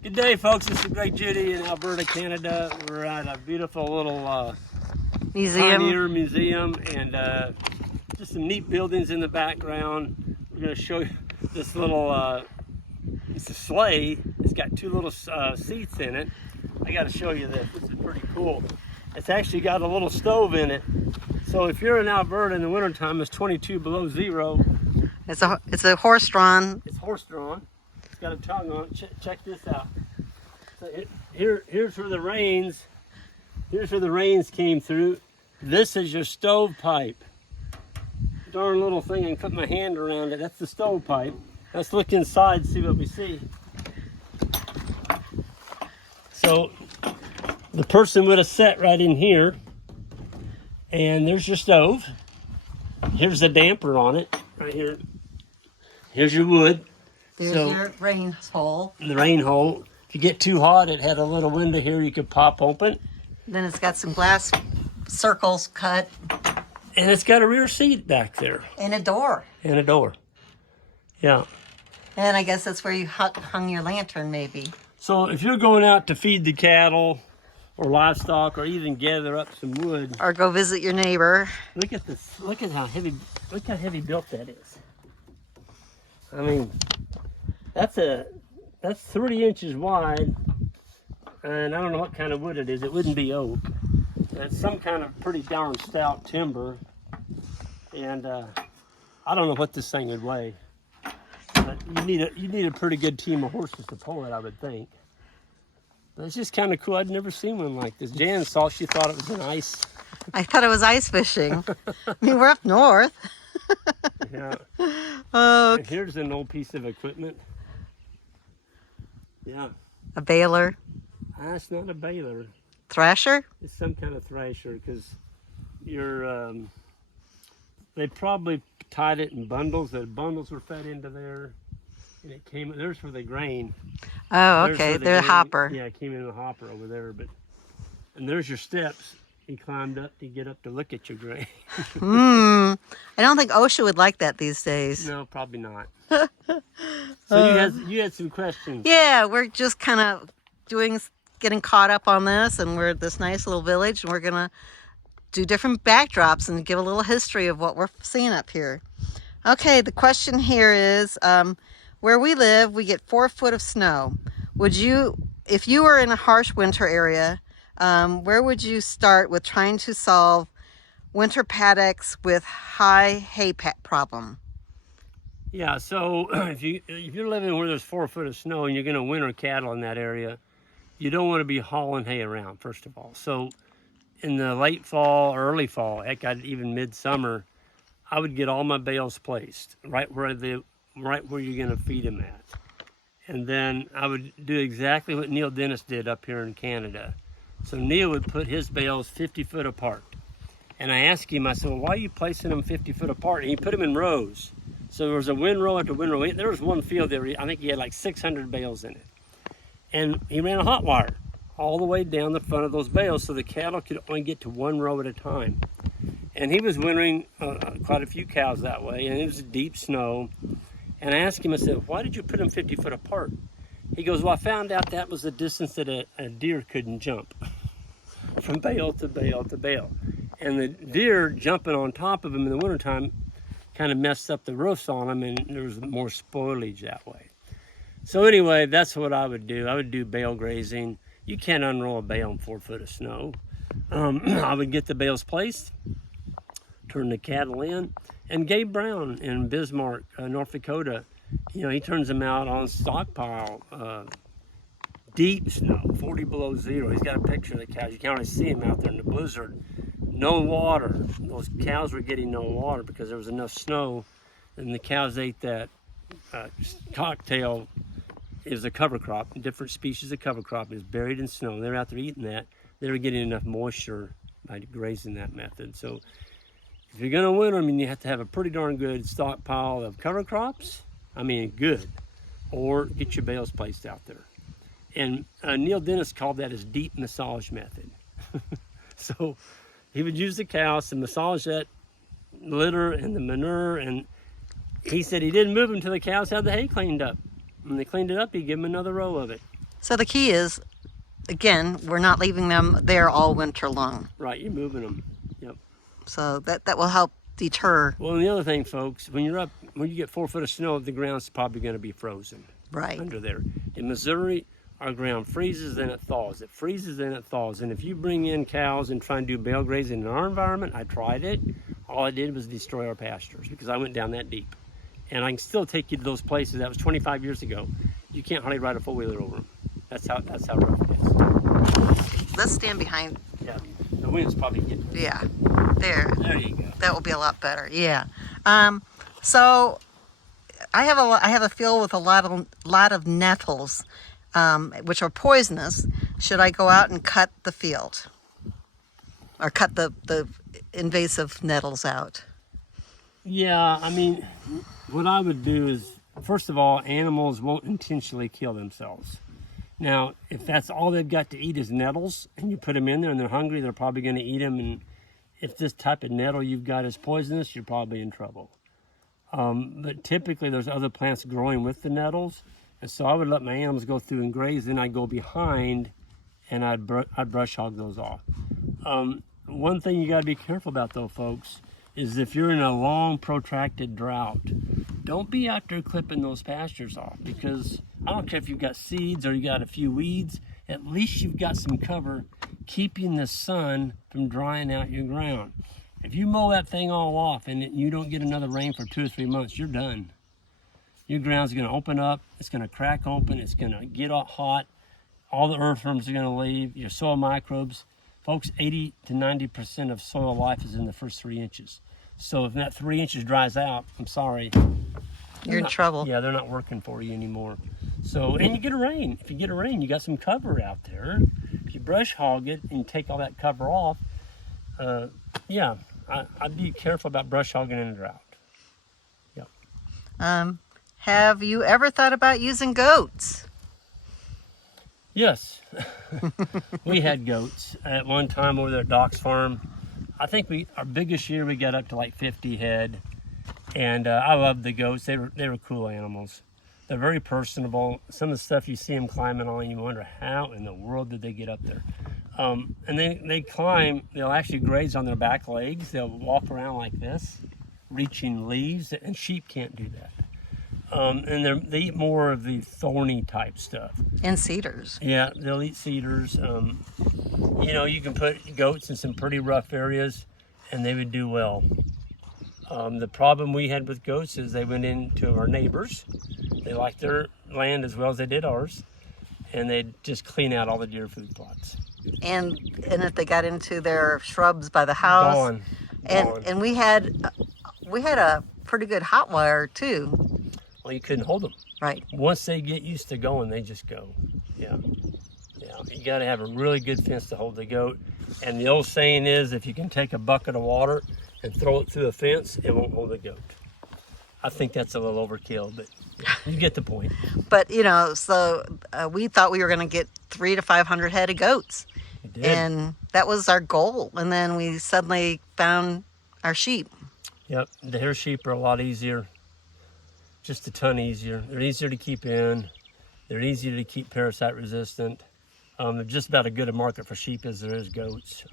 Good day, folks. This is Greg Judy in Alberta, Canada. We're at a beautiful little Pioneer Museum, and just some neat buildings in the background. We're going to show you this little, it's a sleigh. It's got two little seats in it. I got to show you this. This is pretty cool. It's actually got a little stove in it. So if you're in Alberta in the wintertime, it's 22 below zero. It's a horse-drawn. It's horse-drawn. It's got a tongue on it. Check this out. So here's where the rains. Here's where the rains came through. This is your stovepipe. Darn little thing. I can put my hand around it. That's the stovepipe. Let's look inside, see what we see. So the person would have sat right in here, and there's your stove. Here's the damper on it, right here. Here's your wood. There's your rain hole. The rain hole. If you get too hot, it had a little window here you could pop open. Then it's got some glass circles cut. And it's got a rear seat back there. And a door. And a door. Yeah. And I guess that's where you hung your lantern, maybe. So if you're going out to feed the cattle or livestock or even gather up some wood. Or go visit your neighbor. Look at this. Look how heavy built that is. I mean, that's 30 inches wide, and I don't know what kind of wood it is. It wouldn't be oak. It's some kind of pretty darn stout timber, and I don't know what this thing would weigh. But you need a pretty good team of horses to pull it, I would think. But it's just kind of cool. I'd never seen one like this. Jan saw. She thought it was an ice. I thought it was ice fishing. I mean, we're up north. Yeah. Oh. And here's an old piece of equipment. Yeah. A baler. That's not a baler. Thrasher? It's some kind of thrasher, because they probably tied it in bundles. The bundles were fed into there, and it came. There's where the grain. Oh, okay. They're a hopper. Yeah, it came in the hopper over there, and there's your steps. He climbed up to get up to look at your grain. I don't think OSHA would like that these days. No, probably not. So you had some questions. Yeah, we're just kind of getting caught up on this, and we're at this nice little village, and we're gonna do different backdrops and give a little history of what we're seeing up here. Okay, the question here is, where we live, we get 4 foot of snow. If you were in a harsh winter area, where would you start with trying to solve winter paddocks with high hay problem? Yeah, so if you're living where there's 4 foot of snow and you're going to winter cattle in that area, you don't want to be hauling hay around, first of all. So in the late fall or early fall, heck, even midsummer, I would get all my bales placed right where you're going to feed them at. And then I would do exactly what Neil Dennis did up here in Canada. So Neil would put his bales 50 foot apart. And I asked him, I said, well, why are you placing them 50 foot apart? And he put them in rows. So there was a windrow after windrow. There was one field there, I think he had like 600 bales in it. And he ran a hot wire all the way down the front of those bales so the cattle could only get to one row at a time. And he was wintering quite a few cows that way, and it was deep snow. And I asked him, I said, why did you put them 50 foot apart? He goes, well, I found out that was the distance that a deer couldn't jump from bale to bale to bale. And the deer jumping on top of them in the wintertime kind of messed up the roofs on them, and there was more spoilage that way. So anyway, that's what I would do. I would do bale grazing. You can't unroll a bale in 4 foot of snow. I would get the bales placed, turn the cattle in, and Gabe Brown in Bismarck, North Dakota, he turns them out on stockpile, deep snow, 40 below zero. He's got a picture of the cows. You can't really see them out there in the blizzard. No water. Those cows were getting no water because there was enough snow, and the cows ate that cocktail. Is a cover crop, a different species of cover crop is buried in snow. They're out there eating that. They were getting enough moisture by grazing that method. So if you're gonna winter them, you have to have a pretty darn good stockpile of cover crops. I mean, good. Or get your bales placed out there. And Neil Dennis called that his deep massage method. So he would use the cows to massage that litter and the manure, and he said he didn't move them until the cows had the hay cleaned up. When they cleaned it up, he'd give them another row of it. So the key is, again, we're not leaving them there all winter long. Right, you're moving them. Yep. So that will help deter. Well, and the other thing, folks, when you get 4 foot of snow, the ground's probably going to be frozen. Right. Under there. In Missouri, our ground freezes, then it thaws. It freezes, then it thaws. And if you bring in cows and try and do bale grazing in our environment, I tried it. All I did was destroy our pastures because I went down that deep. And I can still take you to those places. That was 25 years ago. You can't hardly ride a four-wheeler over them. That's how rough it is. Let's stand behind. Yeah, the wind's probably getting. Yeah, there. There you go. That will be a lot better. Yeah. So I have a field with a lot of nettles, which are poisonous. Should I go out and cut the field, or cut the invasive nettles out? Yeah, I mean, what I would do is, first of all, animals won't intentionally kill themselves. Now, if that's all they've got to eat is nettles, and you put them in there and they're hungry, they're probably going to eat them. And if this type of nettle you've got is poisonous, you're probably in trouble. But typically, there's other plants growing with the nettles, and so I would let my animals go through and graze. Then I'd go behind, and I'd brush hog those off. One thing you got to be careful about, though, folks, is if you're in a long, protracted drought, don't be out there clipping those pastures off, because I don't care if you've got seeds or you got a few weeds, at least you've got some cover keeping the sun from drying out your ground. If you mow that thing all off and you don't get another rain for 2 or 3 months, you're done. Your ground's going to open up, it's going to crack open, it's going to get hot, all the earthworms are going to leave, your soil microbes. Folks, 80 to 90% of soil life is in the first 3 inches. So if that 3 inches dries out, I'm sorry. You're in trouble. Yeah, they're not working for you anymore. So, and you get a rain. If you get a rain, you got some cover out there. If you brush hog it and you take all that cover off, yeah, I'd be careful about brush hogging in a drought. Yeah. Have you ever thought about using goats? Yes. We had goats at one time over there at Doc's farm. I think our biggest year we got up to like 50 head. And I loved the goats. They were cool animals. They're very personable. Some of the stuff you see them climbing on, you wonder how in the world did they get up there. And they climb, they'll actually graze on their back legs. They'll walk around like this, reaching leaves, and sheep can't do that. And they eat more of the thorny type stuff. And cedars. Yeah, they'll eat cedars. You know, you can put goats in some pretty rough areas and they would do well. The problem we had with goats is they went into our neighbors. They liked their land as well as they did ours, and they'd just clean out all the deer food plots. And if they got into their shrubs by the house. Gone. And we had a pretty good hot wire too. Well, you couldn't hold them. Right. Once they get used to going, they just go. Yeah. Yeah. You got to have a really good fence to hold the goat. And the old saying is, if you can take a bucket of water and throw it through a fence, it won't hold a goat. I think that's a little overkill, but you get the point. But you know, so we thought we were going to get 300 to 500 head of goats, and that was our goal. And then we suddenly found our sheep. Yep, the hair sheep are a lot easier, just a ton easier. They're easier to keep in. They're easier to keep parasite resistant. They're just about as good a market for sheep as there is goats.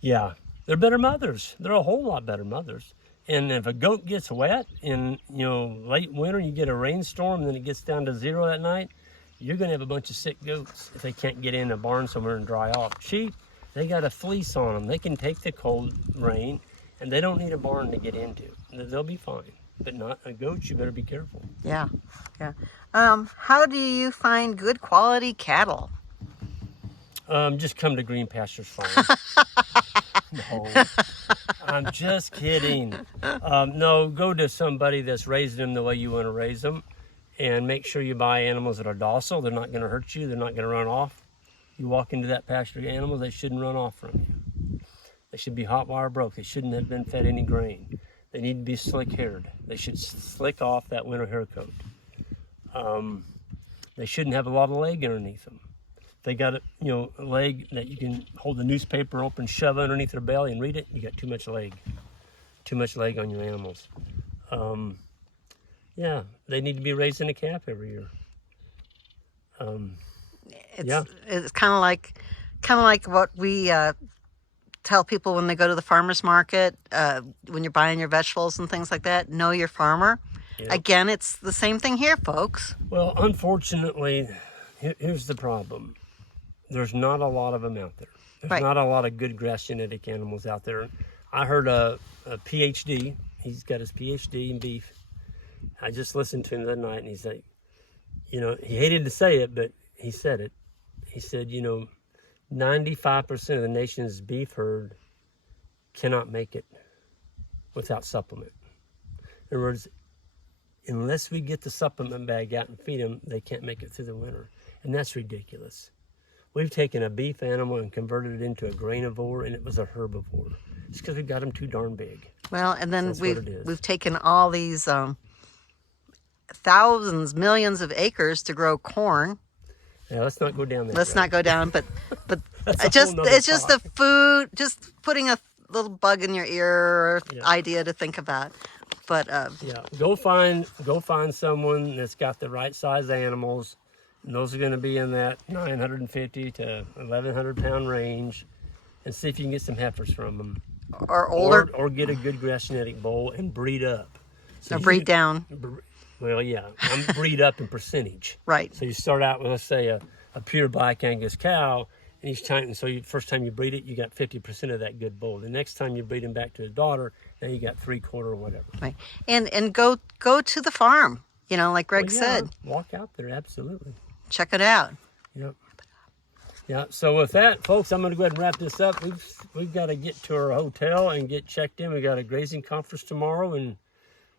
Yeah, they're better mothers. They're a whole lot better mothers. And if a goat gets wet in, late winter, you get a rainstorm, and then it gets down to 0 that night, you're going to have a bunch of sick goats if they can't get in a barn somewhere and dry off. Sheep, they got a fleece on them. They can take the cold rain, and they don't need a barn to get into. They'll be fine. But not a goat, you better be careful. Yeah, yeah. How do you find good quality cattle? Just come to Green Pastures Farm. No, I'm just kidding. No, go to somebody that's raising them the way you want to raise them, and make sure you buy animals that are docile. They're not going to hurt you. They're not going to run off. You walk into that pasture animal, they shouldn't run off from you. They should be hot wire broke. They shouldn't have been fed any grain. They need to be slick haired. They should slick off that winter hair coat. They shouldn't have a lot of leg underneath them. They got a leg that you can hold the newspaper open, shove underneath their belly and read it, you got too much leg on your animals. Yeah, they need to be raised in a calf every year. It's Yeah. it's kind of like what we tell people when they go to the farmers market, when you're buying your vegetables and things like that. Know your farmer. Yeah. Again, it's the same thing here, folks. Well, unfortunately, here's the problem. There's not a lot of them out there. There's Right. not a lot of good grass genetic animals out there. I heard a PhD. He's got his PhD in beef. I just listened to him the other night, and he's like, you know, he hated to say it, but he said it. He said, you know, 95% of the nation's beef herd cannot make it without supplement. In other words, unless we get the supplement bag out and feed them, they can't make it through the winter. And that's ridiculous. We've taken a beef animal and converted it into a granivore, and it was a herbivore. It's because we got them too darn big. Well, and then That's what it is. we've taken all these thousands, millions of acres to grow corn. Yeah, let's not go down that Let's road. not go down, but That's a it's just whole nother it's just the talk. food, just putting a little bug in your ear Yeah. idea to think about. But Yeah, go find someone that's got the right size animals, and those are going to be in that 950 to 1,100 pound range, and see if you can get some heifers from them, or older, or get a good grass genetic bull and breed up. So or breed down, Well, yeah, I'm breed up in percentage. right? So you start out with, let's say, a pure black Angus cow, and each time, so first time you breed it, you got 50% of that good bull. The next time you breed him back to his daughter, now you got 3/4 or whatever. Right, and go to the farm. You know, like Greg Well, yeah, said, walk out there, absolutely. check it out. Yep. Yeah. So with that, folks, I'm going to go ahead and wrap this up. We've got to get to our hotel and get checked in. We got a grazing conference tomorrow, and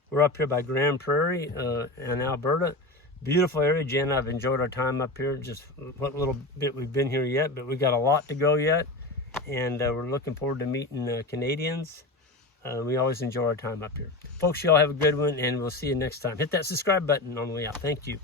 we're up here by Grand Prairie in Alberta. Beautiful area, Jen. I've enjoyed our time up here. Just what little bit we've been here yet, but we got a lot to go yet, and we're looking forward to meeting Canadians. We always enjoy our time up here, folks. Y'all have a good one, and we'll see you next time. Hit that subscribe button on the way out. Thank you.